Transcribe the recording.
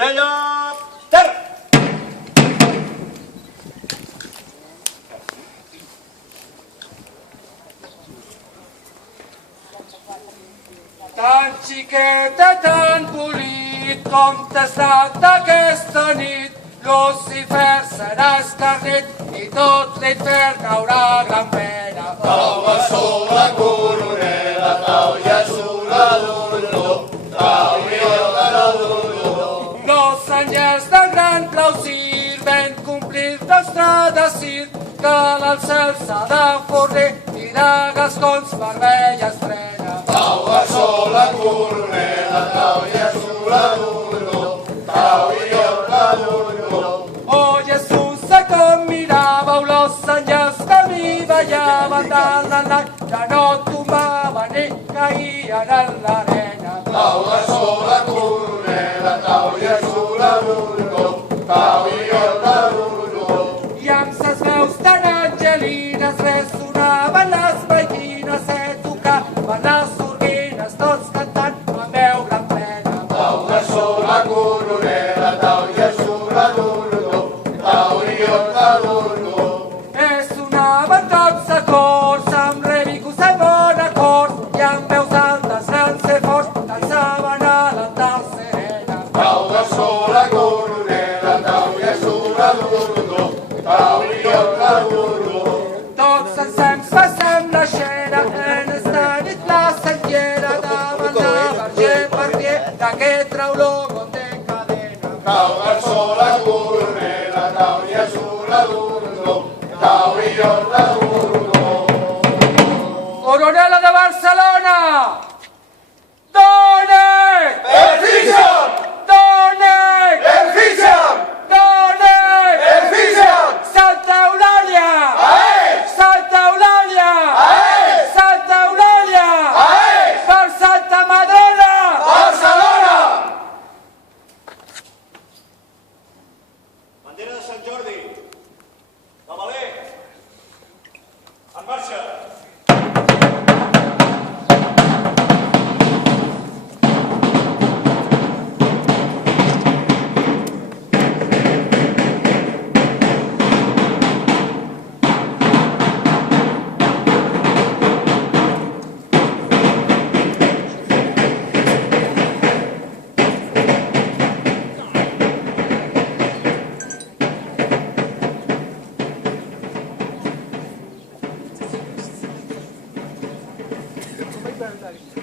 Senyor Ter! Tan xiqueta, tan polit, com t'has estat aquesta nit. Lucifer serà escarnit i tot l'infern haurà gran pena. Tau va sola coronela, tau ja sola d'uno, tau jo de la d'uno. Los anyells de gran clausir ven complir el nostre desir, que al cel s'ha de forner i de gascons vermella estrella. Tau va sola coronela, tau ja sola d'uno, tau jo de l'uno. Oh Jesús, com miràveu los senyals que mi vellaven dalt de l'any, ja no tombaven ni caïen en l'arena. Tau va sola coronela, tau ja sola d'uno, tau jo de l'uno. I amb ses veus tan angelines ressonaven les maquines i tocaven les sordines, tots cantant amb veu gran plena. Tau va sola coronela, tau ja sola d'uno, tau jo de l'uno. Sonaven tots acords amb rebicos en bon acord i amb veus altes grans i forts dansaven a l'altar serena. Tau va sola coronela, tau ja sola d'uno, tau jo de l'uno. Tots ensems passem la xera en esta nit la senyera davant la verge per pie d'aquest trauló on té cadena. Tau va sola coronela, tau ja sola d'uno, tau jo de l'uno. Coronela de Barcelona! Dònec! Beneficium! Dònec! Beneficium! Dònec! Beneficium! Santa Eulàlia! Ae! Santa Eulàlia! Ae! Santa Eulàlia! Ae! Per Santa Madrona! Barcelona! Bandera de Sant Jordi. Cavaler. En marxa. Verdade.